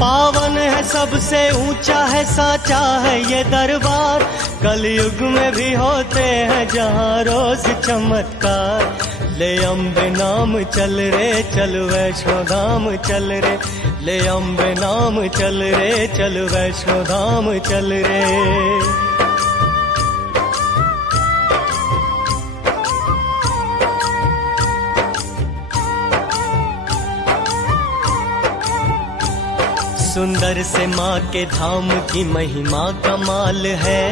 पावन है सबसे ऊंचा है साचा है ये दरबार, कलयुग में भी होते हैं जहाँ रोज चमत्कार। ले अम्बे नाम चल रे चल वैष्णो धाम चल रे, ले अम्बे नाम चल रे चल वैष्णो धाम चल रे। सुंदर से माँ के धाम की महिमा कमाल है,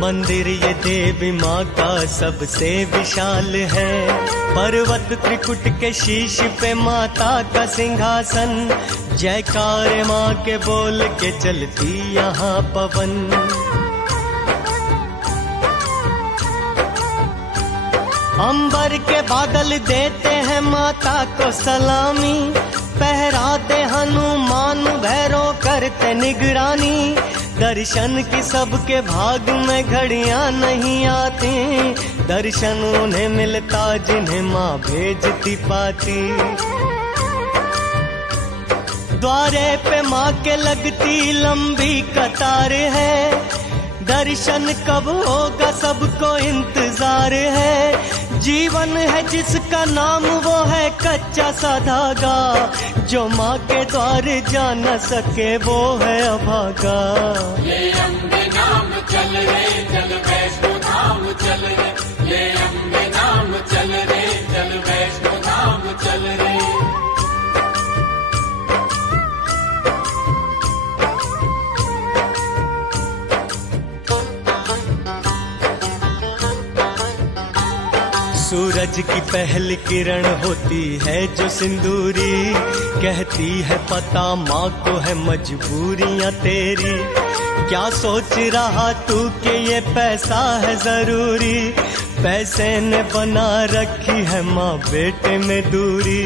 मंदिर ये देवी माँ का सबसे विशाल है। पर्वत त्रिकुट के शीश पे माता का सिंहासन, जयकार माँ के बोल के चलती यहाँ पवन। अंबर के बादल देते हैं माता को सलामी, पहराते हनुमान भैरव करते निगरानी। दर्शन की सबके भाग में घड़ियां नहीं आती, दर्शन उन्हें मिलता जिन्हें माँ भेजती पाती। द्वारे पे माँ के लगती लंबी कतार है, दर्शन कब होगा सबको इंतजार है। जीवन है जिसका नाम वो है कच्चा सा धागा, जो माँ के द्वार जा न सके वो है अभागा। ले अम्बे नाम चल रे चल वैष्णो धाम चल रे, ले अम्बे नाम चल रे चल वैष्णो धाम चल रे। सूरज की पहली किरण होती है जो सिंदूरी, कहती है पता माँ को है मजबूरियाँ तेरी। क्या सोच रहा तू कि ये पैसा है जरूरी, पैसे ने बना रखी है माँ बेटे में दूरी।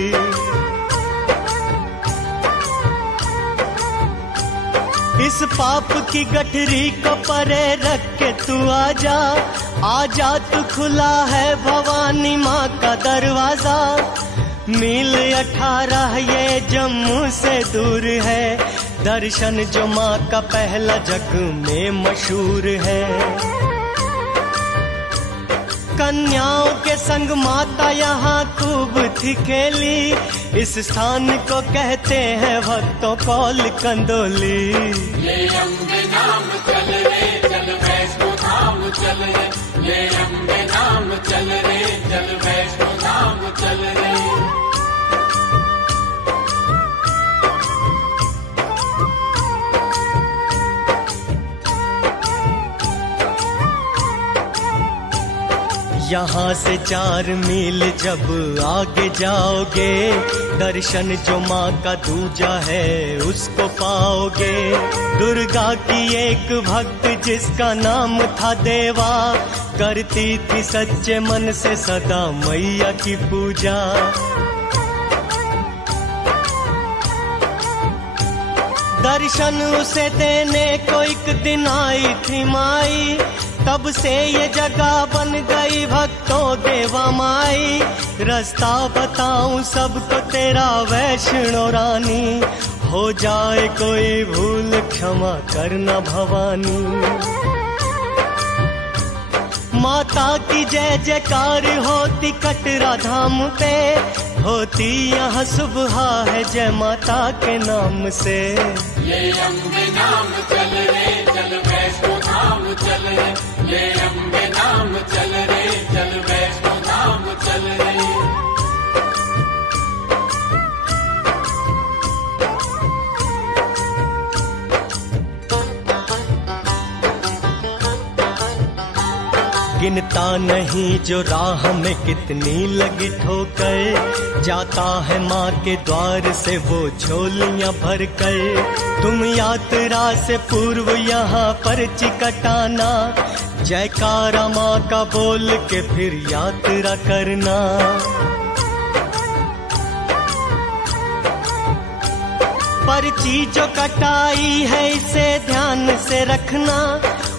इस पाप की गठरी को परे रख के तू आजा, आजा तू खुला है भवानी माँ का दरवाजा। मील 18 ये जम्मू से दूर है, दर्शन जो माँ का पहला जग में मशहूर है। कन्याओं के संग माता यहाँ खूब थी खेली, इस स्थान को कहते हैं भक्तों कौल कंदोली। ले अम्बे नाम चल रे चल वैष्णो धाम चल रे, ले अम्बे नाम चल रे चल वैष्णो धाम चल रे। यहाँ से 4 मील जब आगे जाओगे, दर्शन जो माँ का दूजा है उसको पाओगे। दुर्गा की एक भक्त जिसका नाम था देवा, करती थी सच्चे मन से सदा मैया की पूजा। दर्शन उसे देने को एक दिन आई थी माई, तब से ये जगह बन गई भक्तों देवा माई। रास्ता बताऊं सबको तेरा वैष्णो रानी, हो जाए कोई भूल क्षमा करना भवानी। माता की जय जयकार होती कटरा धाम पे, होती यहाँ सुबह है जय माता के नाम से। ले अम्बे नाम चल रे चल वैष्णो धाम चल रे, ले अम्बे नाम चल रे चल वैष्णो धाम चल रे। गिनता नहीं जो राह में कितनी लगी ठोकर, जाता है माँ के द्वार से वो झोलियाँ भर कर। तुम यात्रा से पूर्व यहाँ पर्ची कटाना, जयकारा माँ का बोल के फिर यात्रा करना। पर्ची जो कटाई है इसे ध्यान से रखना,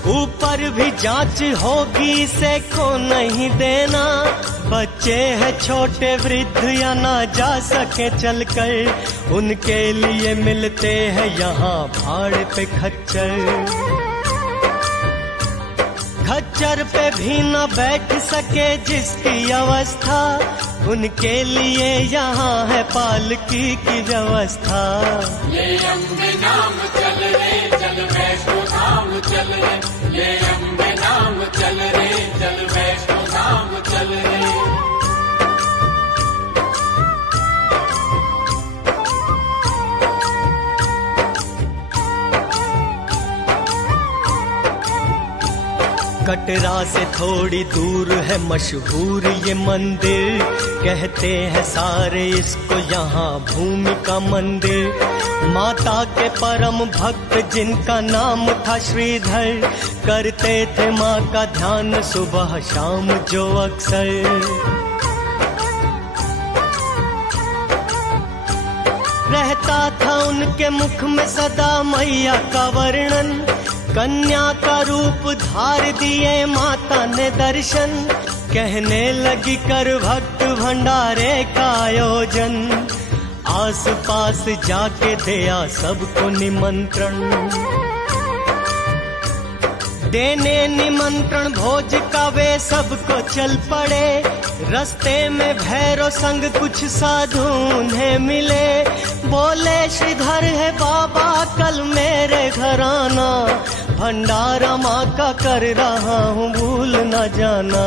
ऊपर भी जांच होगी इसे को नहीं देना। बच्चे हैं छोटे वृद्ध या ना जा सके चलकर, उनके लिए मिलते हैं यहाँ भाड़े पे खच्चर। खच्चर पे भी न बैठ सके जिसकी अवस्था, उनके लिए यहाँ है पालकी की व्यवस्था। ले अम्बे नाम चल रे चल वैष्णो धाम चल रे, ले अम्बे नाम चल रे चल वैष्णो धाम चल रे। कटरा से थोड़ी दूर है मशहूर ये मंदिर, कहते हैं सारे इसको यहाँ भूमिका मंदिर। माता के परम भक्त जिनका नाम था श्रीधर, करते थे माँ का ध्यान सुबह शाम जो अक्सर। रहता था उनके मुख में सदा मैया का वर्णन, कन्या का रूप धार दिए माता ने दर्शन। कहने लगी कर भक्त भंडारे का आयोजन, आस पास जाके दिया सबको निमंत्रण। देने निमंत्रण भोज का वे सबको चल पड़े, रस्ते में भैरव संग कुछ साधु उन्हें मिले। बोले श्रीधर है बाबा कल मेरे घर आना, भंडारा माँ का कर रहा हूँ भूल न जाना।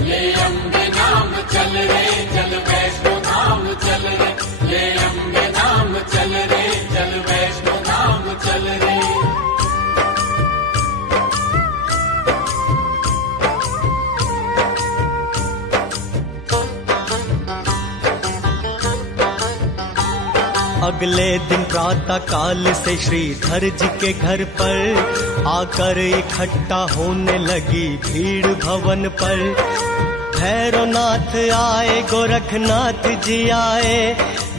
ले अम्बे नाम चल रे चल वैष्णो धाम चल रे, ले अम्बे नाम चल रे चल वैष्णो धाम चल रे। अगले दिन प्रातः काल से श्रीधर जी के घर पर आकर इकट्ठा होने लगी भीड़ भवन पर। भैरवनाथ आए गोरखनाथ जी आए,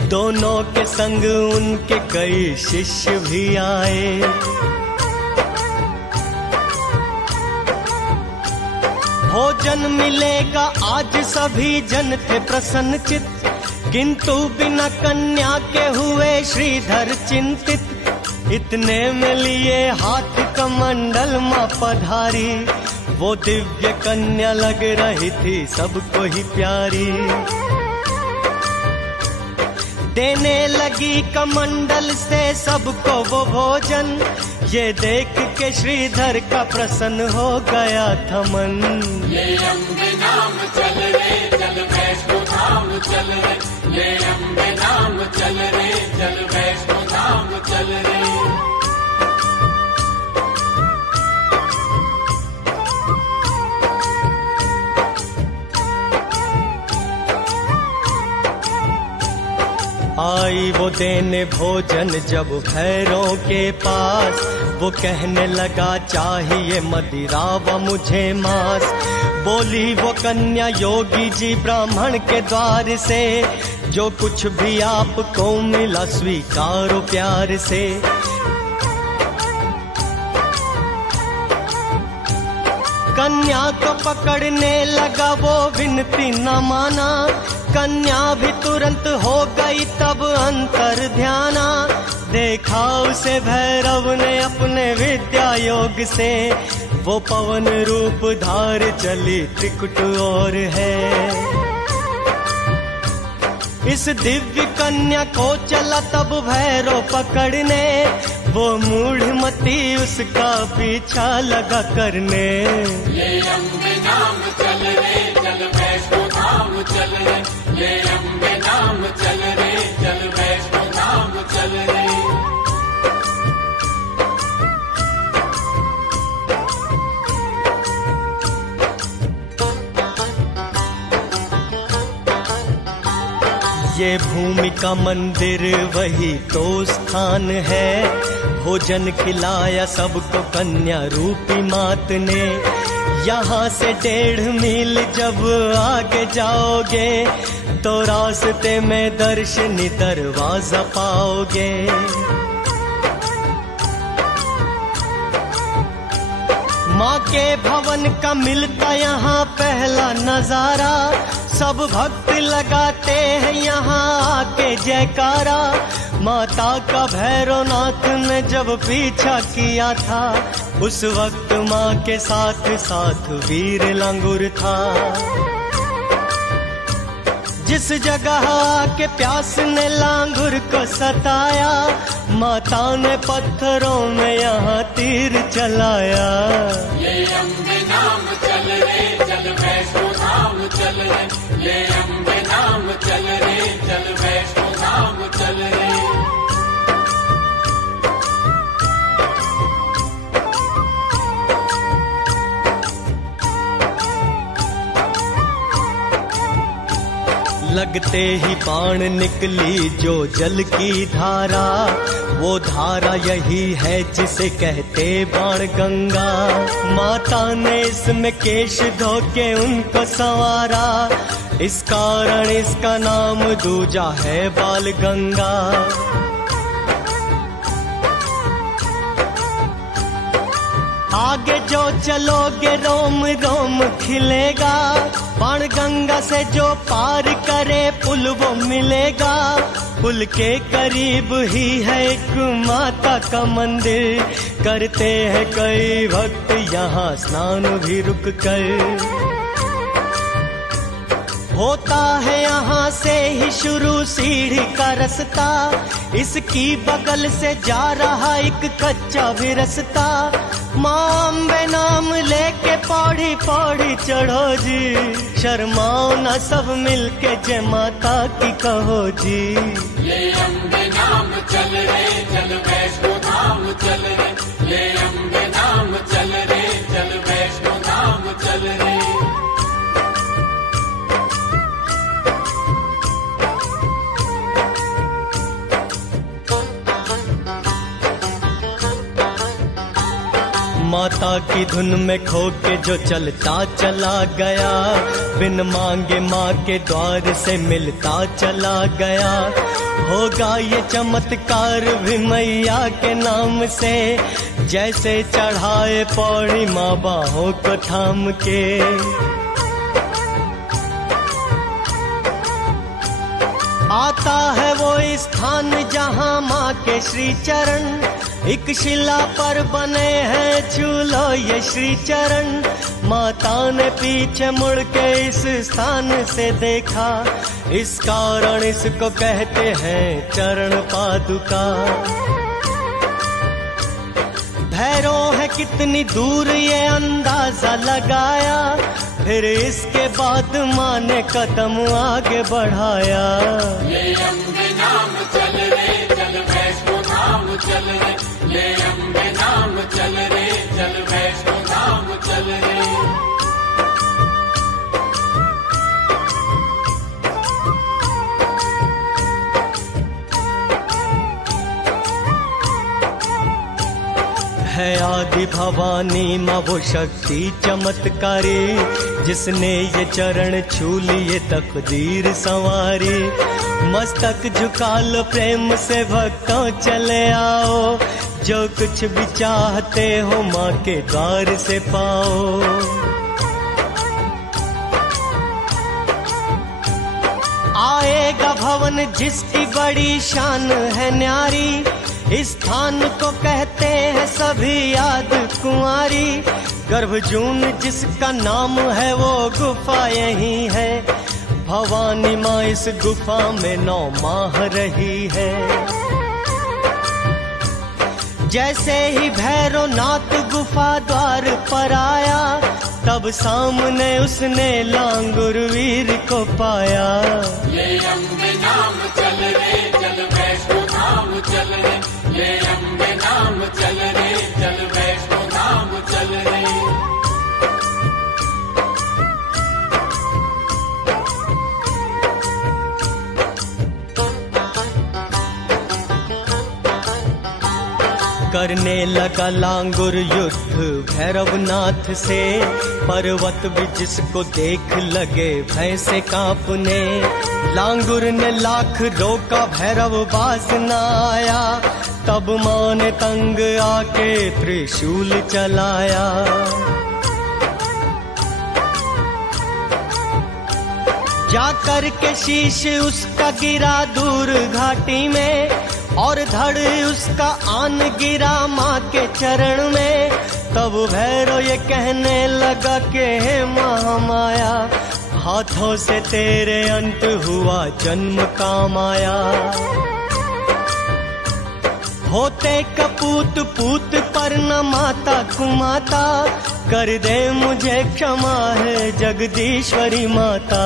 दोनों के संग उनके कई शिष्य भी आए। भोजन मिलेगा आज सभी जन थे प्रसन्न चित्त, किंतु बिना कन्या के हुए श्रीधर चिंतित। इतने में लिए हाथ कमंडल माँ पधारी, वो दिव्य कन्या लग रही थी सबको ही प्यारी। देने लगी कमंडल से सबको वो भोजन, ये देख के श्रीधर का प्रसन्न हो गया था मन। ले अम्बे नाम चल रे चल वैष्णो धाम चल रे, ले अम्बे नाम चल रे चल वैष्णो धाम चल रे। आई वो देने भोजन जब भैरों के पास, वो कहने लगा चाहिए मदिरा व मुझे मांस। बोली वो कन्या योगी जी ब्राह्मण के द्वार से, जो कुछ भी आपको मिला स्वीकारो प्यार से। कन्या को पकड़ने लगा वो विनती न माना, कन्या भी तुरंत हो गई तब अंतर ध्याना। देखा उसे भैरव ने अपने विद्या योग से, वो पवन रूप धार चली त्रिकुट और है। इस दिव्य कन्या को चला तब भैरव पकड़ने, वो मूढ़मती उसका पीछा लगा करने। ले अम्बे नाम चल रे चल वैष्णो धाम चल रे, ले अम्बे नाम चल रे चल वैष्णो धाम चल रे। ये भूमि का मंदिर वही तो स्थान है, भोजन खिलाया सबको कन्या रूपी मात ने। यहाँ से 1.5 मील जब आगे जाओगे, तो रास्ते में दर्शनी दरवाजा पाओगे। माँ के भवन का मिलता यहाँ पहला नजारा, सब भक्त लगाते हैं यहाँ आके जयकारा। माता का भैरवनाथ ने जब पीछा किया था, उस वक्त माँ के साथ साथ वीर लांगुर था। जिस जगह आके प्यास ने लांगुर को सताया, माता ने पत्थरों में यहाँ तीर चलाया। ले अम्बे नाम चल रे चल वैष्णो धाम चल रे, ले अम्बे नाम चल रे चल वैष्णो धाम चल रे। लगते ही बाण निकली जो जल की धारा, वो धारा यही है जिसे कहते बाण गंगा। माता ने इसमें केश धो के उनको संवारा, इस कारण इसका नाम दूजा है बाल गंगा। आगे जो चलोगे रोम रोम खिलेगा, बाण गंगा से जो पार करे पुल वो मिलेगा। पुल के करीब ही है एक माता का मंदिर, करते हैं कई भक्त यहाँ स्नान भी रुक कर। होता है यहाँ से ही शुरू सीढ़ी का रास्ता, इसकी बगल से जा रहा एक कच्चा भी रास्ता। माँ अम्बे नाम लेके पौड़ी पौड़ी चढ़ो जी, शर्माओ ना सब मिलके जय माता की कहो जी। ले अम्बे नाम चल रे चल वैष्णो धाम चल रे, ले अम्बे नाम चल रे चल वैष्णो धाम चल रे। माता की धुन में खो के जो चलता चला गया, बिन मांगे माँ के द्वार से मिलता चला गया। होगा ये चमत्कार भी मैया के नाम से, जैसे चढ़ाए पौड़ी माँ बाहों को थाम के। आता है वो स्थान जहाँ माँ के श्री चरण, एक शिला पर बने हैं छू लो ये श्री चरण। माता ने पीछे मुड़ के इस स्थान से देखा, इस कारण इसको कहते हैं चरण पादुका। भैरव है कितनी दूर ये अंदाजा लगाया, फिर इसके बाद माँ ने कदम आगे बढ़ाया। ले अम्बे नाम चल रे चल वैष्णो धाम चल रे, ले अम्बे नाम चल रे चल वैष्णो धाम चल रे। है आदि भवानी माँ वो शक्ति चमत्कारी, जिसने ये चरण छू लिए तकदीर संवारी। मस्तक झुका लो प्रेम से भक्तों चले आओ, जो कुछ भी चाहते हो माँ के द्वार से पाओ। आएगा भवन जिसकी बड़ी शान है न्यारी, इस स्थान को कहते हैं सभी याद कुंवारी। गर्भजून जिसका नाम है वो गुफा यही है, भवानी माँ इस गुफा में 9 माह रही है। जैसे ही भैरवनाथ गुफा द्वार पर आया, तब सामने उसने लांगुर वीर को पाया। ले अम्बे नाम चल रे चल वैष्णो धाम चल रे, ले अम्बे नाम चल रे चल वैष्णो धाम चल रे। करने लगा लांगुर युद्ध भैरवनाथ से, पर्वत भी जिसको देख लगे भय से कांपने। लांगुर ने लाख रोका भैरव बाज न आया, तब माँ ने तंग आके त्रिशूल चलाया। जा कर के शीश उसका गिरा दूर घाटी में, और धड़ उसका आन गिरा माँ के चरण में। तब भैरव ये कहने लगा कि हे महामाया, हाथों से तेरे अंत हुआ जन्म का माया। होते कपूत पूत पर न माता कुमाता, कर दे मुझे क्षमा है जगदीश्वरी माता।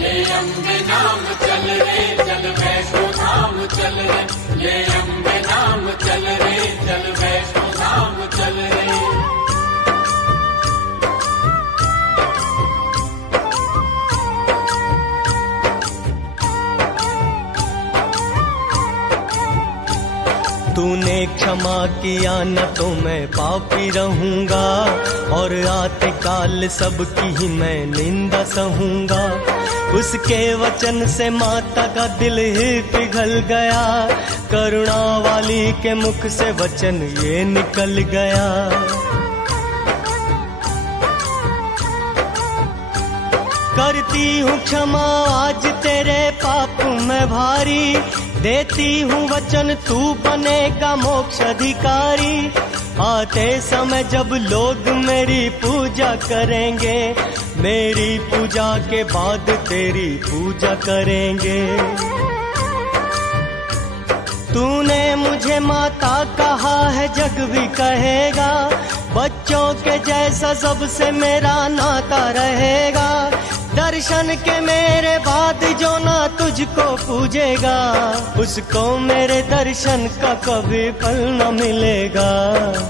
ले अम्बे नाम चल रे चल वैष्णो धाम चल रे, ले अम्बे नाम चल रे चल वैष्णो धाम चल रे। तूने क्षमा किया न तो मैं पापी रहूंगा, और आते काल सबकी ही मैं निंदा सहूंगा। उसके वचन से माता का दिल ही पिघल गया, करुणा वाली के मुख से वचन ये निकल गया। करती हूँ क्षमा आज तेरे पाप में भारी, देती हूँ वचन तू बनेगा मोक्ष अधिकारी। आते समय जब लोग मेरी पूजा करेंगे, मेरी पूजा के बाद तेरी पूजा करेंगे। तूने मुझे माता कहा है जग भी कहेगा, बच्चों के जैसा सबसे मेरा नाता रहेगा। दर्शन के मेरे बाद जो ना तुझको पूजेगा, उसको मेरे दर्शन का कभी फल न मिलेगा।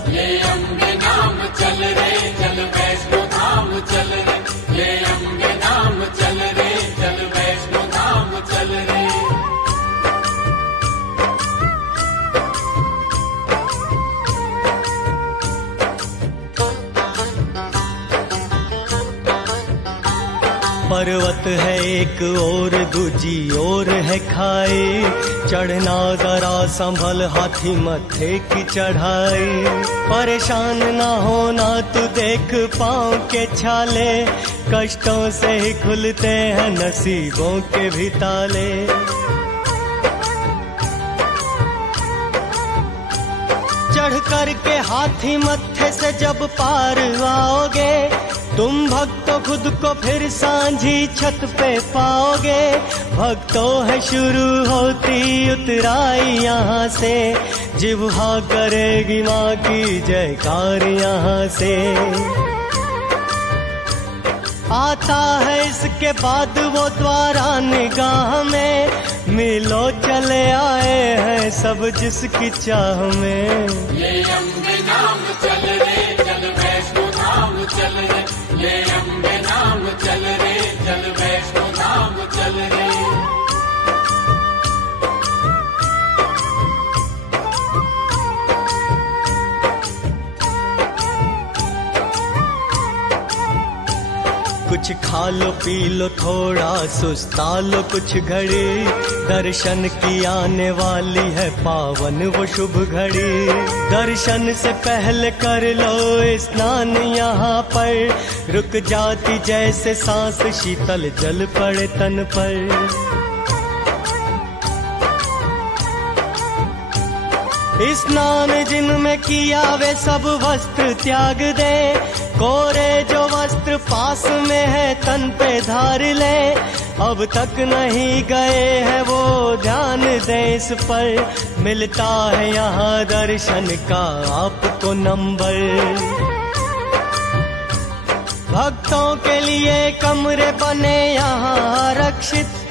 ले अम्बे नाम चल रे चल वैष्णो धाम चल रे, ले अम्बे नाम चल रे चल वैष्णो धाम चल रे। पर्वत है एक और दूजी ओर है खाई, चढ़ना जरा संभल हाथी मत्थे की चढ़ाई। परेशान ना होना तू देख पाँव के छाले, कष्टों से ही खुलते हैं नसीबों के भी ताले। चढ़ कर के हाथी मत्थे से जब पार आओगे, तुम भक्तों खुद को फिर सांझी छत पे पाओगे। भक्तों है शुरू होती उतराई यहाँ से, जिह्वा करेगी माँ की जयकार यहाँ से। आता है इसके बाद वो द्वारा निगाह में, मिलो चले आए हैं सब जिसकी चाह में। ले अम्बे नाम चल रे चल वैष्णो धाम चल रे, ले अम्बे नाम चल रे चल वैष्णो धाम चल रे। कुछ खा लो पी लो थोड़ा सुस्ता लो कुछ घड़ी, दर्शन की आने वाली है पावन वो शुभ घड़ी। दर्शन से पहले कर लो स्नान यहाँ पर, रुक जाती जैसे सांस शीतल जल पड़े तन पर। स्नान जिनमें किया वे सब वस्त्र त्याग दे, कोरे जो वस्त्र पास में है तन पे धार ले। अब तक नहीं गए हैं वो ध्यान दे इस पर, मिलता है यहाँ दर्शन का आपको नंबर। भक्तों के लिए कमरे बने यहाँ आरक्षित,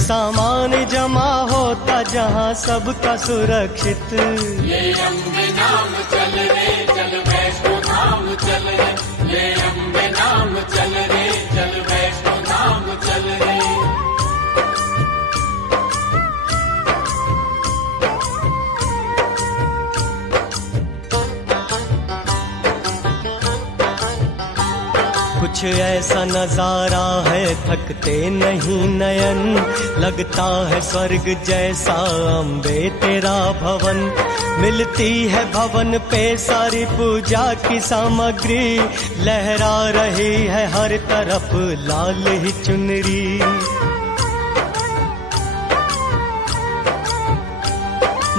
सामान जमा होता जहाँ सबका सुरक्षित। ले अम्बे नाम चल रे चल वैष्णो धाम चल रे, ले अम्बे नाम चल रे चल वैष्णो धाम चल रे। कुछ ऐसा नजारा है थकते नहीं नयन, लगता है स्वर्ग जैसा अम्बे तेरा भवन। मिलती है भवन पे सारी पूजा की सामग्री, लहरा रही है हर तरफ लाल ही चुनरी।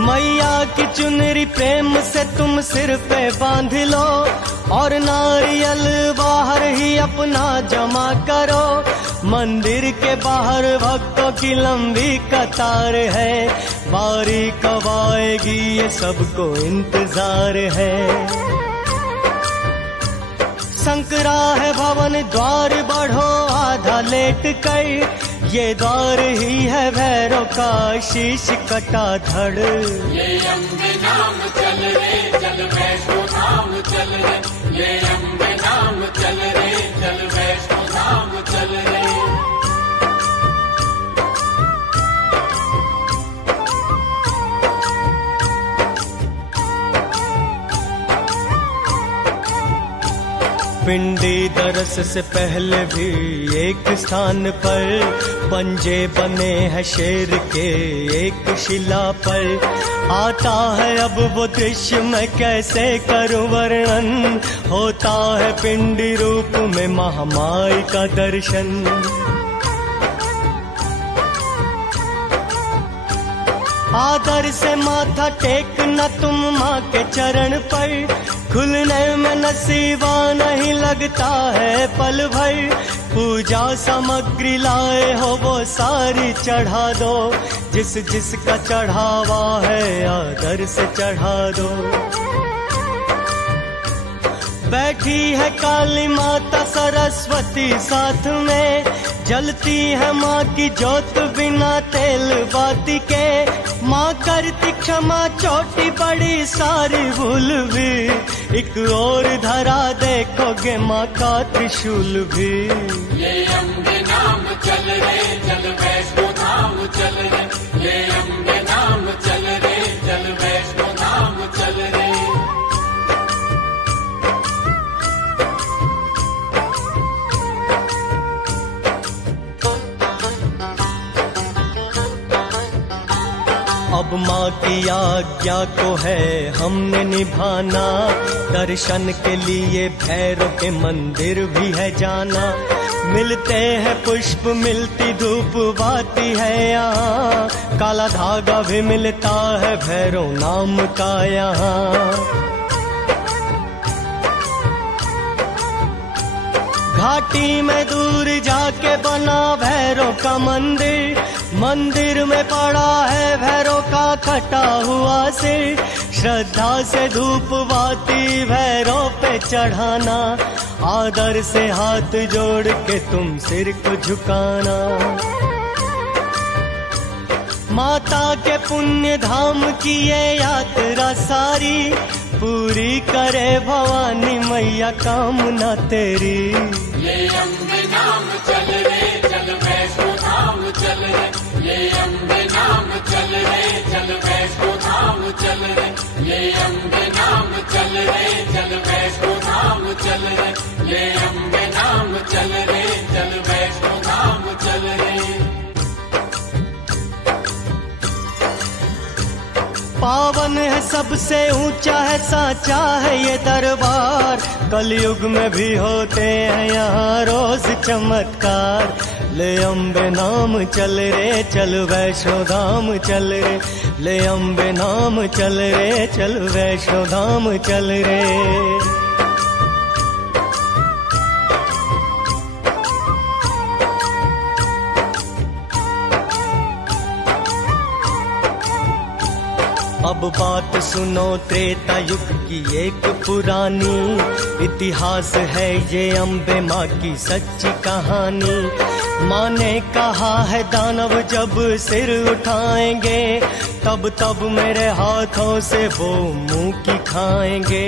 मैया की चुनरी प्रेम से तुम सिर पे बांध लो और नारियल बाहर ही अपना जमा करो। मंदिर के बाहर भक्तों की लंबी कतार है, बारी कब आएगी ये सबको इंतजार है। संकरा है भवन द्वार बढ़ो आधा लेट कर, ये द्वार ही है भैरव का शीश कटा धड़। ले अम्बे नाम चल रे चल वैष्णो धाम चल रे, ले अम्बे नाम चल रे चल वैष्णो धाम चल रे। पिंडी दरस से पहले भी एक स्थान पर पंजे बने हैं शेर के एक शिला पर। आता है अब वो दृश्य मैं कैसे करूं वर्णन, होता है पिंडी रूप में महामाई का दर्शन। आदर से माथा टेकना तुम माँ के चरण पर, खुलने में नसीबा नहीं लगता है पल भर। पूजा सामग्री लाए हो वो सारी चढ़ा दो, जिस जिसका चढ़ावा है आदर से चढ़ा दो। बैठी है काली माता सरस्वती साथ में, जलती है माँ की जोत बिना तेल बाती के। माँ करती क्षमा छोटी बड़ी सारी भूल भी, एक और धरा देखोगे माँ का त्रिशूल भी। ले अम्बे नाम चल रे चल वैष्णो धाम चल रे, ले अम्बे नाम चल रे चल वैष्णो धाम चल रे। अब माँ की आज्ञा को है हमने निभाना, दर्शन के लिए भैरव के मंदिर भी है जाना। मिलते हैं पुष्प मिलती धूप बाती है यहाँ, काला धागा भी मिलता है भैरव नाम का यहाँ। घाटी में दूर जाके बना भैरव का मंदिर, मंदिर में पड़ा है भैरव का कटा हुआ सिर। श्रद्धा से धूप बाती भैरव पे चढ़ाना, आदर से हाथ जोड़ के तुम सिर को झुकाना। माता के पुण्य धाम की ये यात्रा सारी, पूरी करे भवानी मैया कामना तेरी। ले अम्बे नाम चल रे चल वैष्णो धाम चल रे, ले अम्बे नाम चल रे चल वैष्णो धाम चल रे, ले अम्बे नाम चल रे चल वैष्णो धाम चल रे, ले अम्बे नाम चल रे चल वैष्णो धाम चल रे। पावन है सबसे ऊंचा है साचा है ये दरबार, कलयुग में भी होते हैं यहाँ रोज चमत्कार। ले अम्बे नाम चल रे चल वैष्णो धाम चल रे, ले अम्बे नाम चल रे चल वैष्णो धाम चल रे। अब बात सुनो त्रेता युग की एक पुरानी, इतिहास है ये अम्बे माँ की सच्ची कहानी। माँ ने कहा है दानव जब सिर उठाएंगे, तब तब मेरे हाथों से वो मुंह की खाएंगे।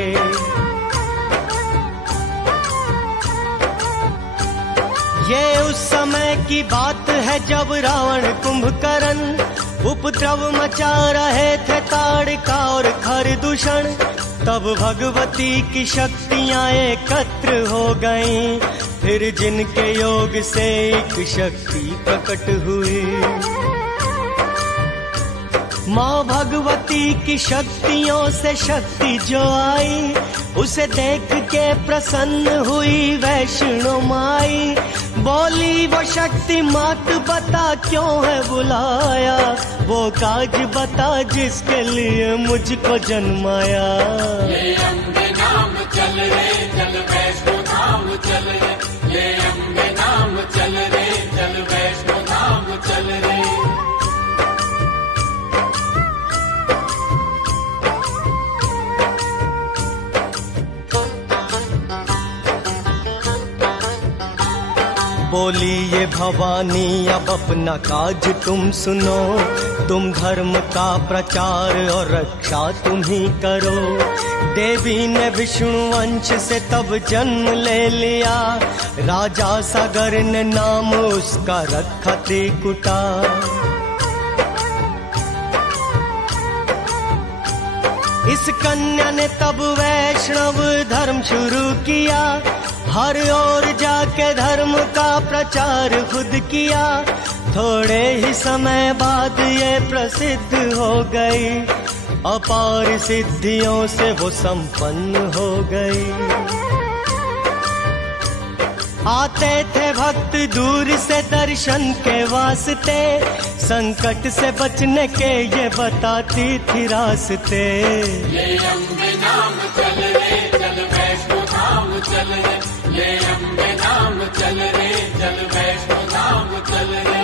ये उस समय की बात है जब रावण कुंभकर्ण उपद्रव मचा रहे थे ताड़का और खरदूषण। तब भगवती की शक्तियां एकत्र हो गईं, फिर जिनके योग से एक शक्ति प्रकट हुई। माँ भगवती की शक्तियों से शक्ति जो आई, उसे देख के प्रसन्न हुई वैष्णो माई। बोली वो शक्ति मात बता क्यों है बुलाया, वो काज बता जिसके लिए मुझको जन्माया। ले अम्बे नाम चल रे चल वैष्णो धाम चल रे, ले अम्बे नाम चल रे चल वैष्णो धाम चल रे। बोली ये भवानी अब अपना काज तुम सुनो, तुम धर्म का प्रचार और रक्षा तुम ही करो। देवी ने विष्णु वंश से तब जन्म ले लिया, राजा सागर ने नाम उसका रखा त्रिकुटा। इस कन्या ने तब वैष्णव धर्म शुरू किया, हर ओर जाके धर्म का प्रचार खुद किया। थोड़े ही समय बाद ये प्रसिद्ध हो गई, अपार सिद्धियों से वो संपन्न हो गई। आते थे भक्त दूर से दर्शन के वास्ते, संकट से बचने के ये बताती थी रास्ते। ले अम्बे नाम चल रे चल वैष्णो धाम चल रे, ले अम्बे नाम चल रे चल वैष्णो धाम चल रे।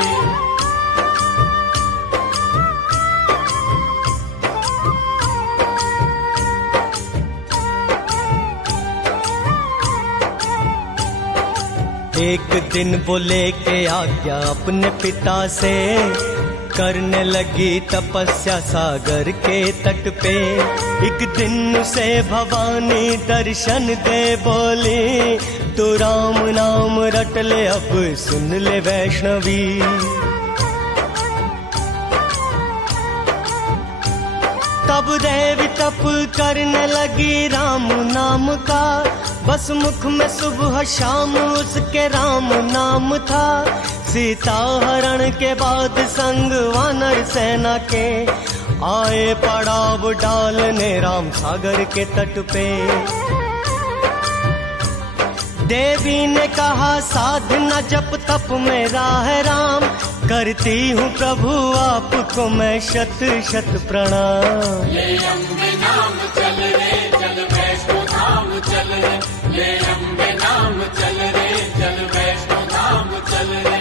एक दिन वो लेके आज्ञा अपने पिता से, करने लगी तपस्या सागर के तट पे। एक दिन से भवानी दर्शन दे बोली, तू राम नाम रट ले अब सुन ले वैष्णवी। तब देवी तप करने लगी राम नाम का, बस मुख में सुबह शाम उसके राम नाम था। सीता हरण के बाद संग वानर सेना के, आए पड़ाव डालने राम सागर के तट पे। देवी ने कहा साधना जप तप मेरा है राम, करती हूँ प्रभु आपको मैं शत शत प्रणाम। ले अम्बे नाम चल रे चल वैष्णो धाम चल रे, ले अम्बे नाम चल रे चल वैष्णो धाम चल रे।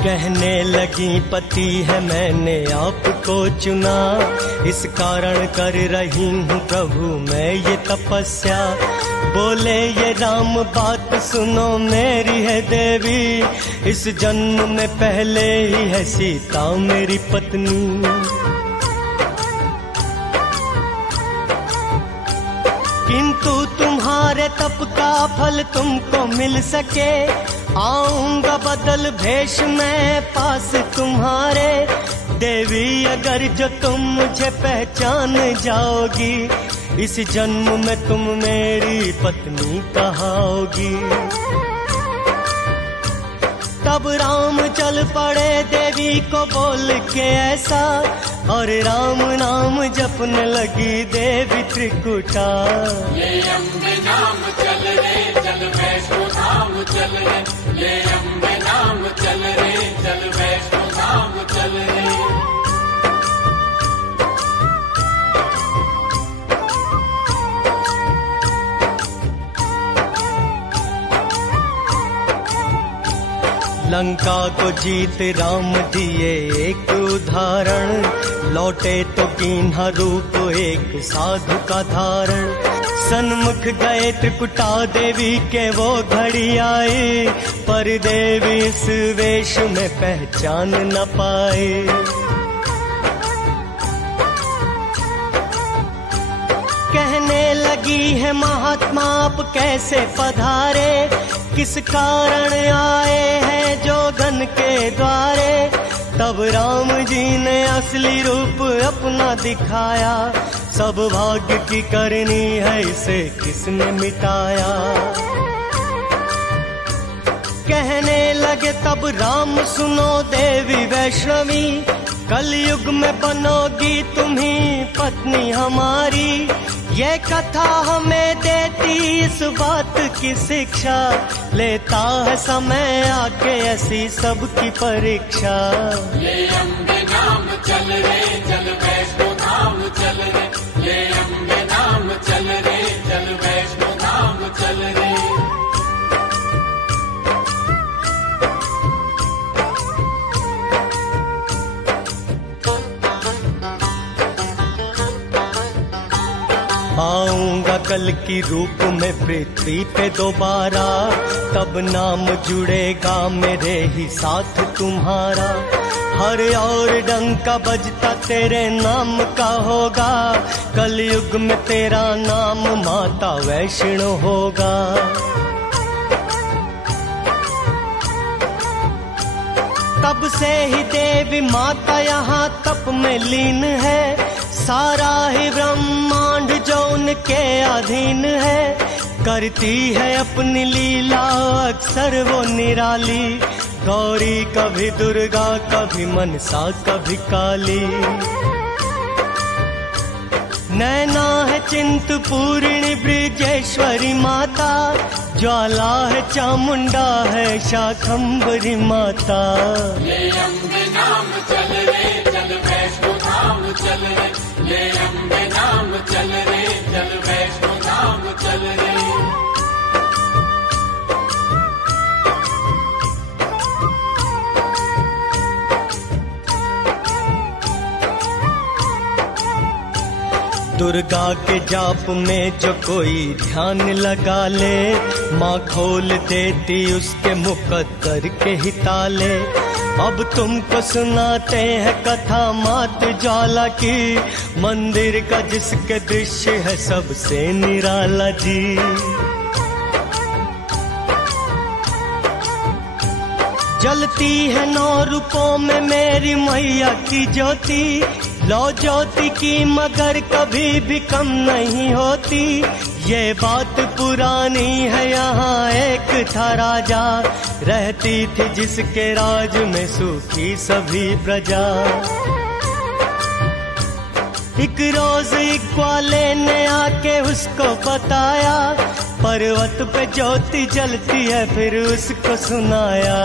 कहने लगी पति है मैंने आपको चुना, इस कारण कर रही हूँ प्रभु मैं ये तपस्या। बोले ये राम बात सुनो मेरी है देवी, इस जन्म में पहले ही है सीता मेरी पत्नी। किंतु तुम्हारे तप का फल तुमको मिल सके, आऊंगा बदल भेष में पास तुम्हारे। देवी अगर जो तुम मुझे पहचान जाओगी, इस जन्म में तुम मेरी पत्नी कहाओगी। तब राम चल पड़े देवी को बोल के ऐसा, और राम नाम जपने लगी देवी त्रिकुटा। ले अम्बे नाम चल रे चल वैष्णो धाम चल रे, ले अम्बे नाम चल रे चल वैष्णो धाम चल रे। लंका को जीत राम दिए एक उदाहरण, लौटे तो कीन्हा रूप एक साधु का धारण। सन्मुख गए त्रिकुटा देवी के वो घड़ी आई, पर देवी इस वेश में पहचान न पाए। कहने लगी है महात्मा आप कैसे पधारे, किस कारण आए हैं जोगन के द्वारे। तब राम जी ने असली रूप अपना दिखाया, सब भाग्य की करनी है इसे किसने मिटाया। कहने लगे तब राम सुनो देवी वैष्णवी, कलयुग में बनोगी तुम्ही पत्नी हमारी। ये कथा हमें देती इस बात की शिक्षा, लेता है समय आके ऐसी सबकी परीक्षा। ले अम्बे नाम चल रे चल वैष्णो धाम चल रे, ले अम्बे नाम चल रे चल वैष्णो धाम चल रे। आऊंगा कल की रूप में पृथ्वी पे दोबारा, तब नाम जुड़ेगा मेरे ही साथ तुम्हारा। हर और डंका बजता तेरे नाम का होगा, कलयुग में तेरा नाम माता वैष्णो होगा। तब से ही देवी माता यहाँ तप में लीन है, सारा ही ब्रह्मांड जो उनके अधीन है। करती है अपनी लीला अक्सर वो निराली, गौरी कभी दुर्गा कभी मनसा कभी काली। नैना है चिंतपूर्णी ब्रजेश्वरी माता, ज्वाला है चामुंडा है शाकंभरी माता। ले अम्बे नाम चल रे चल वैष्णो धाम चल रे, ले अम्बे नाम चल रे चल वैष्णो धाम चल रे। दुर्गा के जाप में जो कोई ध्यान लगा ले, माँ खोल देती उसके मुकद्दर के ही ताले। अब तुमको सुनाते हैं कथा मात ज्वाला की, मंदिर का जिसके दृश्य है सबसे निराला जी। जलती है 9 रूपों में मेरी मैया की ज्योति, लो ज्योति की मगर कभी भी कम नहीं होती। ये बात पुरानी है यहाँ एक था राजा, रहती थी जिसके राज में सुखी सभी प्रजा। एक रोज एक ग्वाले ने आके उसको बताया, पर्वत पे ज्योति जलती है फिर उसको सुनाया।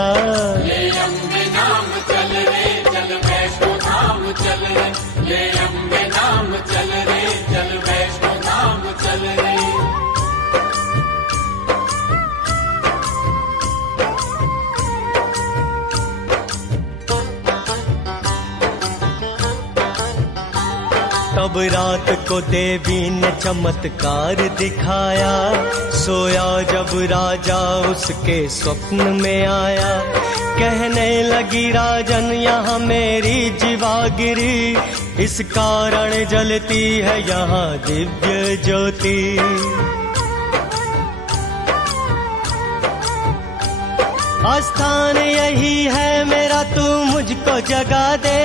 ले अम्बे नाम चल रे चल वैष्णो धाम चल रे, ले अम्बे नाम चल रे चल वैष्णो धाम चल रे। तब रात को देवी ने चमत्कार दिखाया, सोया जब राजा उसके स्वप्न में आया। कहने लगी राजन यहाँ मेरी जीवा गिरी, इस कारण जलती है यहाँ दिव्य ज्योति। आस्थान यही है मेरा, तू मुझको जगा दे,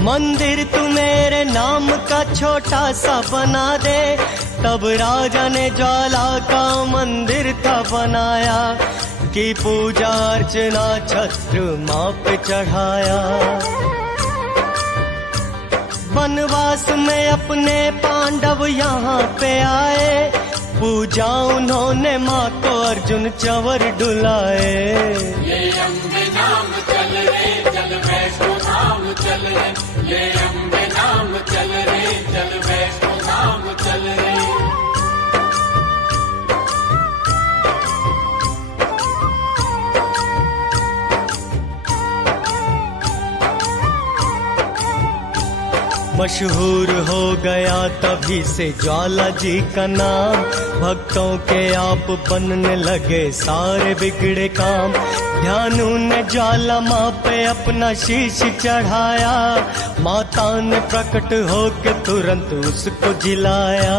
मंदिर तू मेरे नाम का छोटा सा बना दे। तब राजा ने ज्वाला का मंदिर था बनाया, की पूजा अर्चना छत्र माँ पे चढ़ाया। वनवास में अपने पांडव यहाँ पे आए, पूजा उन्होंने माँ को अर्जुन चंवर डुलाए। ले अम्बे नाम चल रे चल वैष्णो धाम चल रे, ले अम्बे नाम चल रे चल वैष्णो धाम चल रे। मशहूर हो गया तभी से ज्वाला जी का नाम, भक्तों के आप बनने लगे सारे बिगड़े काम। ध्यानु ने ज्वाला माँ पे अपना शीश चढ़ाया, माता ने प्रकट होके तुरंत उसको जिलाया।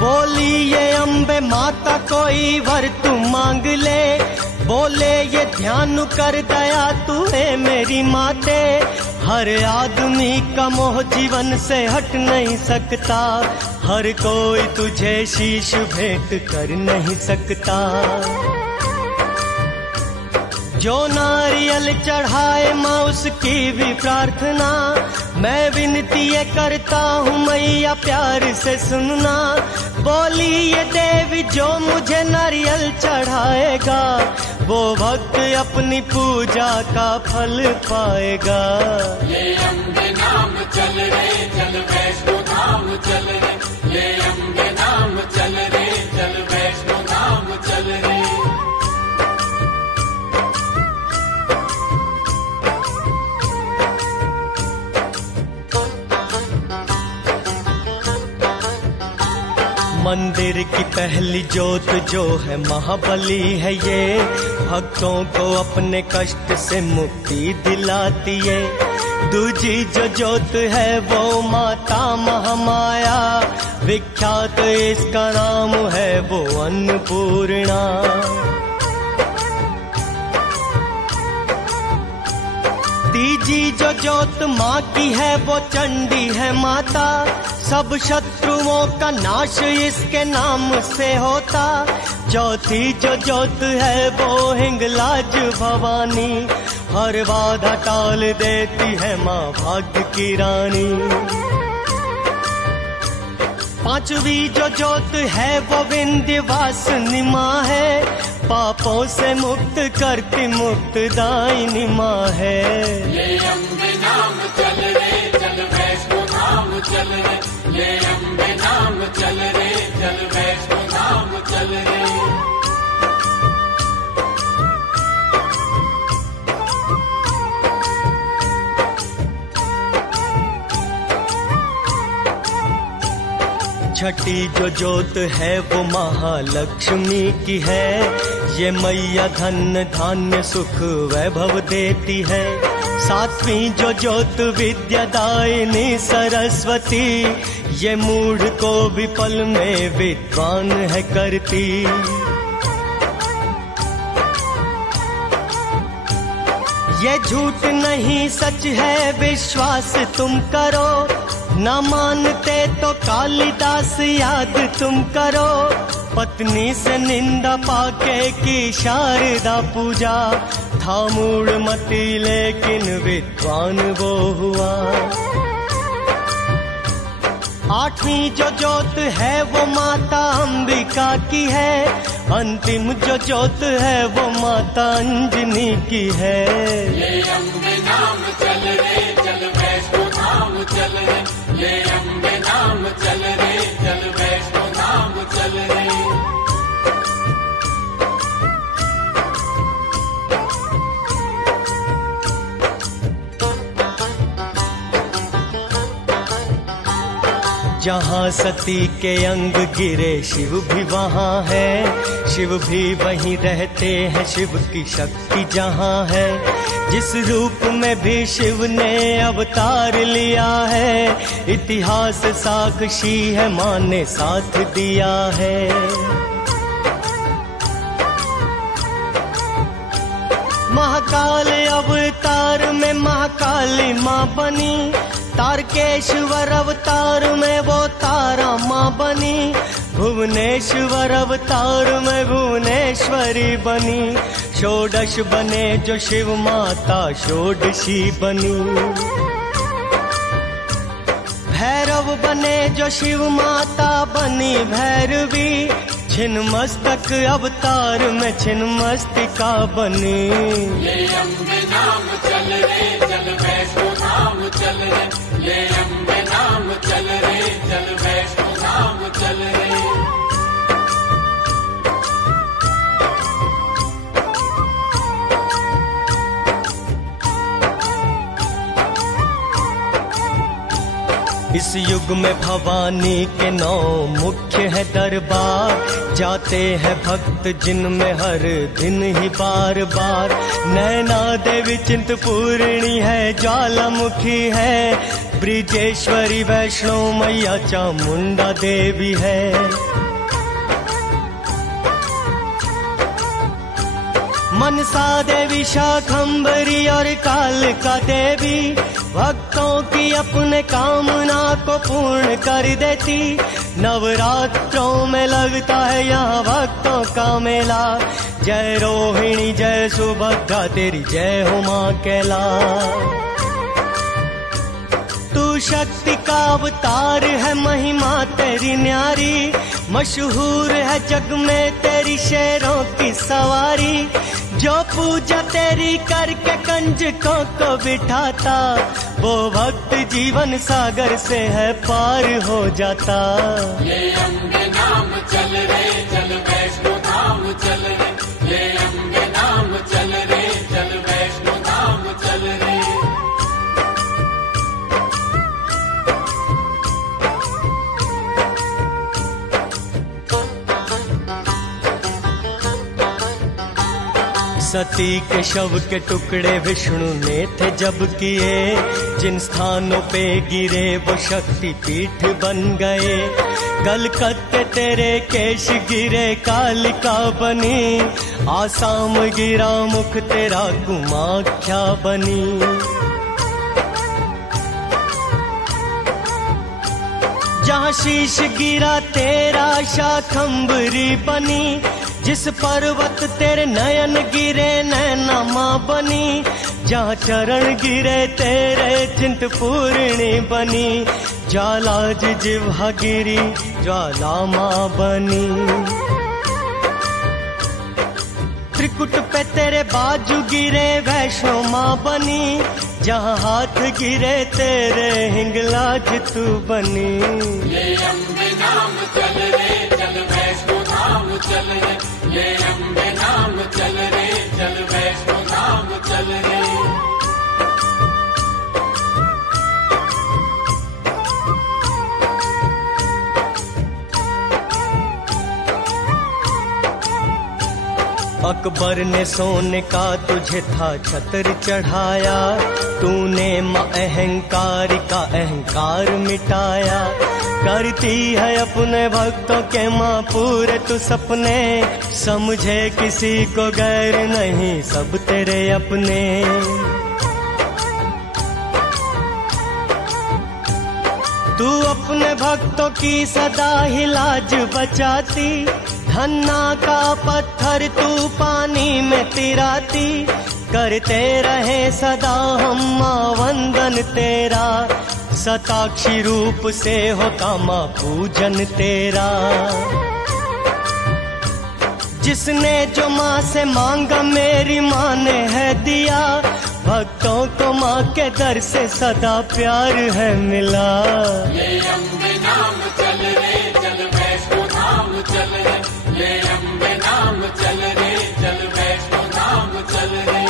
बोली ये अम्बे माता कोई वर तू मांग ले, बोले ये ध्यान कर दया तू है मेरी माते। हर आदमी का मोह जीवन से हट नहीं सकता, हर कोई तुझे शीश भेंट कर नहीं सकता। जो नारियल चढ़ाए माँ उसकी भी प्रार्थना, मैं विनती ये करता हूँ मैया प्यार से सुनना। बोली ये देवी जो मुझे नारियल चढ़ाएगा, वो भक्त अपनी पूजा का फल पाएगा। ले अम्बे नाम चल रे चल वैष्णो धाम चल रे, ले अम्बे नाम चल रे चल वैष्णो धाम चल रे। मंदिर की पहली जोत जो है महाबली है ये, भक्तों को अपने कष्ट से मुक्ति दिलाती है। दूजी जो जोत है वो माता महामाया, विख्यात इसका नाम है वो अन्नपूर्णा। तीजी जो जोत माँ की है वो चंडी है माता, सब शत्रुओं का नाश इसके नाम से होता। चौथी जो जोत है वो हिंगलाज भवानी, हर बाधा टाल देती है माँ भाग्य की रानी। पांचवी जो जोत है वो विंध्यवासिनी माँ है, पापों से मुक्त करती मुक्तदायिनी माँ है। ले अम्बे नाम चल रे चल वैष्णो धाम चल रे, ले अम्बे नाम चल रे चल वैष्णो धाम चल रे। छठी जो जोत है वो महालक्ष्मी की है, ये मैया धन धान्य सुख वैभव देती है। सातवीं जो जोत विद्यादायिनी सरस्वती, ये मूढ़ को भी पल में विद्वान है करती। ये झूठ नहीं सच है विश्वास तुम करो, न मानते तो कालिदास याद तुम करो। पत्नी से निंदा पाके की शारदा पूजा, था मूढ़मती लेकिन विद्वान वो हुआ। आठवीं जो जोत है वो माता अंबिका की है, अंतिम जो जोत है वो माता अंजनी की है। ले अम्बे नाम चल रे चल वैष्णो धाम चल रे, ले अम्बे नाम चल रे चल वैष्णो धाम चल रे। जहाँ सती के अंग गिरे शिव भी वहाँ है, शिव भी वहीं रहते हैं, शिव की शक्ति जहाँ है। जिस रूप में भी शिव ने अवतार लिया है, इतिहास साक्षी है माँ ने साथ दिया है। महाकाल अवतार में महाकाली माँ बनी, तारकेश्वर अवतार में वो तारा माँ बनी, भुवनेश्वर अवतार में भुवनेश्वरी बनी। षोडश बने जो शिव माता षोडशी बनी, भैरव बने जो शिव माता बनी भैरवी, छिन्नमस्तक अवतार में छिन्नमस्तिका बनी। ले अम्बे नाम चल रे चल वैष्णो धाम चल रे, ले अम्बे नाम चल रे चल वैष्णो धाम चल रे। इस युग में भवानी के 9 मुख्य है दरबार, जाते हैं भक्त जिनमें हर दिन ही बार बार। नैना देवी चिंतपूर्णी है, ज्वालामुखी है, ब्रिजेश्वरी वैष्णो मैया चामुंडा देवी है। मनसा देवी शाकंभरी और कालिका देवी, भक्तों की अपने कामना को पूर्ण कर देती। नवरात्रों में लगता है यहाँ भक्तों का मेला। जय रोहिणी जय सुभद्रा तेरी जय हो माँ कैला। तू शक्ति का अवतार है, महिमा तेरी न्यारी। मशहूर है जग में तेरी शेरों की सवारी। जो पूजा तेरी करके कंजकों को बिठाता, वो भक्त जीवन सागर से है पार हो जाता। ले अम्बे नाम चल रे चल वैष्णो धाम चल रे। ले अम्बे नाम चल रे चल वैष्णो धाम चल रे। सती के शव के टुकड़े विष्णु ने थे जब किए। जिन स्थानों पे गिरे वो शक्ति पीठ बन गए। कलकत्ते तेरे केश गिरे कालिका बनी। आसाम गिरा मुख तेरा कुमाख्या बनी। जहाँ शीश गिरा तेरा शाखंभरी बनी। जिस पर्वत तेरे नयन गिरे नैना माँ बनी। जहाँ चरण गिरे तेरे चिंतपूर्णी बनी। ज्वालाज जिह्वा गिरी ज्वाला माँ बनी। त्रिकुट पे तेरे बाजू गिरे वैष्णो माँ बनी। जहाँ हाथ गिरे तेरे हिंगलाज तू बनी। ले अम्बे नाम चल रे चल वैष्णो धाम चल रे। ले अम्बे नाम चल रे चल वैष्णो धाम चल रे। अकबर ने सोने का तुझे था छत्र चढ़ाया। तूने माँ अहंकार का अहंकार मिटाया। करती है अपने भक्तों के माँ पूरे तू सपने। समझे किसी को गैर नहीं सब तेरे अपने। तू अपने भक्तों की सदा ही लाज बचाती। धन्ना का पत्थर तू पानी में तिराती। करते रहे सदा हम माँ वंदन तेरा। सताक्षी रूप से होता माँ पूजन तेरा। जिसने जो माँ से मांगा मेरी माँ ने है दिया। भक्तों को माँ के दर से सदा प्यार है मिला। ले अम्बे नाम चल रे चल वैष्णो धाम चल रे। ले अम्बे नाम चल रे चल वैष्णो धाम चल रे।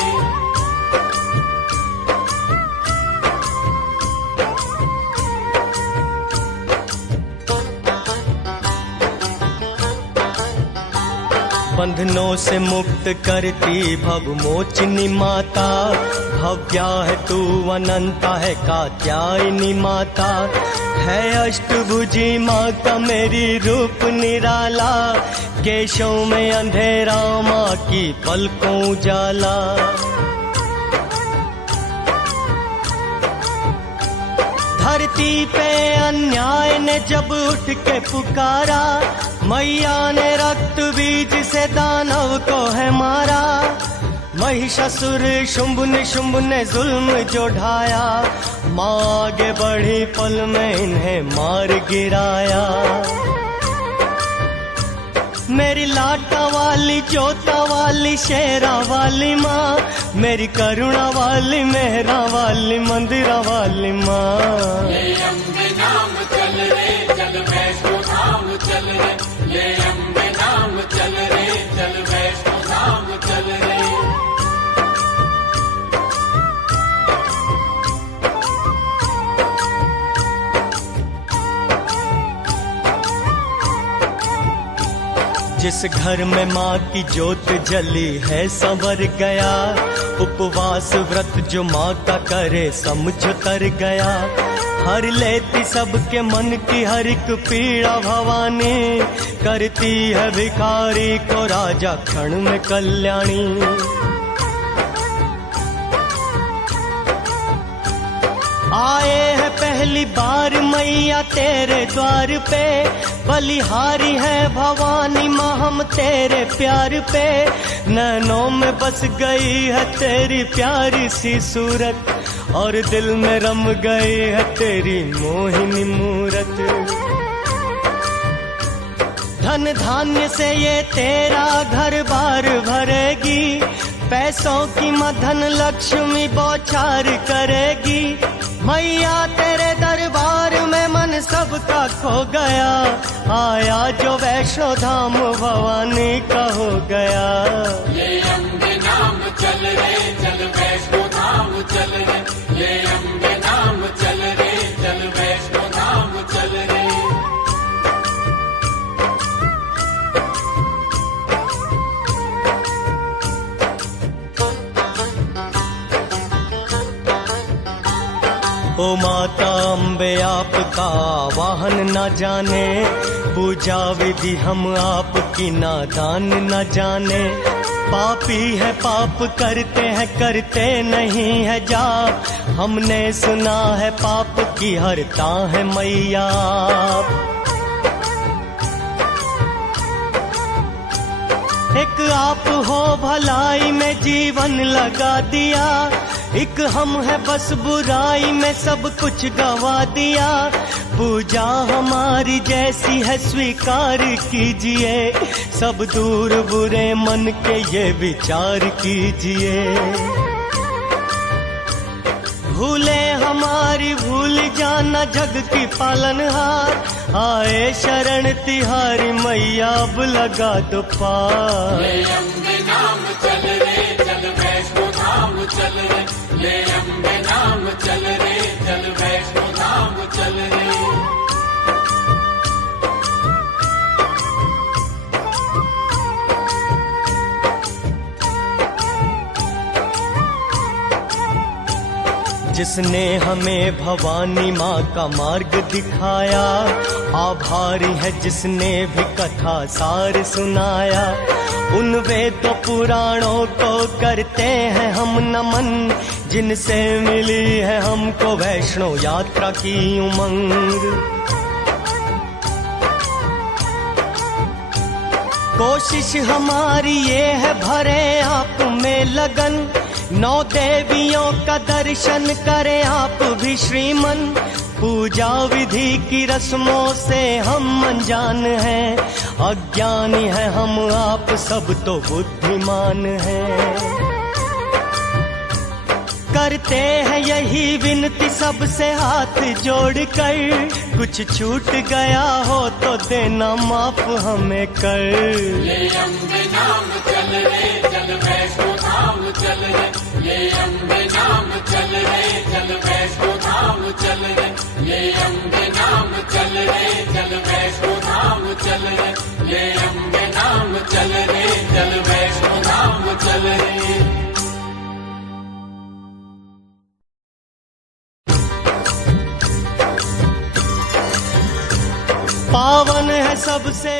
बंधनों से मुक्त करती भवमोचनी माता। भव्या है तू अनंता है कात्यायनी माता। है अष्टभुजी माँ का मेरी रूप निराला। केशों में अंधेरा माँ की पलकों उजाला। धरती पे अन्याय ने जब उठ के पुकारा। मैया ने रक्त बीज से दानव को है मारा। महिषासुर शुंभ निशुंभ ने जुल्म जो ढाया। माँ आगे बढ़ी पल में इन्हें मार गिराया। मेरी लाटा वाली जोता वाली शेरा वाली माँ। मेरी करुणा वाली मेहरा वाली मंदिरा वाली माँ। ले अम्बे नाम चल रे चल वैष्णो धाम चल रे। ले अम्बे नाम चल रे चल वैष्णो धाम चल रे। जिस घर में माँ की ज्योत जली है संवर गया। उपवास व्रत जो माँ का करे समझ तर गया। हर लेती सबके मन की हर एक पीड़ा भवानी। करती है भिखारी को राजा क्षण में कल्याणी। आए हैं पहली बार मैया तेरे द्वार पे, बलिहारी है भवानी माँ हम तेरे प्यार पे। नैनों में बस गई है तेरी प्यारी सी सूरत, और दिल में रम गई है तेरी मोहिनी मूरत। धन धान्य से ये तेरा घर बार भरेगी, पैसों की मधन लक्ष्मी बौछार करेगी। मैया तेरे दरबार में मन सबका खो गया, आया जो वैष्णो धाम भवानी का हो गया। ले अम्बे नाम चल रे चल वैष्णो धाम चल रे, ले अम्बे नाम चल रे चल वैष्णो धाम चल रे। ओ माता अम्बे आपका वाहन न जाने, पूजा विधि हम आपकी नादान न जाने। पापी है पाप करते नहीं है जाप, हमने सुना है पाप की हरता है मैया आप। एक आप हो भलाई में जीवन लगा दिया, एक हम है बस बुराई में सब कुछ गवा दिया। पूजा हमारी जैसी है स्वीकार कीजिए, सब दूर बुरे मन के ये विचार कीजिए। भूले हमारी भूल जाना जग की पालनहार, आए शरण तिहारी मैया अब लगा दो पार। ले अम्बे नाम चल रे चल वैष्णो धाम चल रे, ले अम्बे नाम चल रे चल वैष्णो धाम चल रे। जिसने हमें भवानी माँ का मार्ग दिखाया, आभारी है जिसने भी कथा सार सुनाया। उन वेदों पुराणों को करते हैं हम नमन, जिनसे मिली है हमको वैष्णो यात्रा की उमंग। कोशिश हमारी ये है भरे आप में लगन, 9 देवियों का दर्शन करें आप भी श्रीमन। पूजा विधि की रस्मों से हम अनजान हैं, अज्ञानी है हम आप सब तो बुद्धिमान हैं। करते हैं यही विनती सबसे हाथ जोड़कर, कुछ छूट गया हो तो देना माफ हमें कर। ले अम्बे नाम चल रे चल वैष्णो धाम चल रे, ले अम्बे नाम चल रे चल वैष्णो धाम चल रे, ले अम्बे नाम चल रे चल वैष्णो धाम चल रे, ले अम्बे नाम चल रे चल वैष्णो धाम चल रे। पावन है सबसे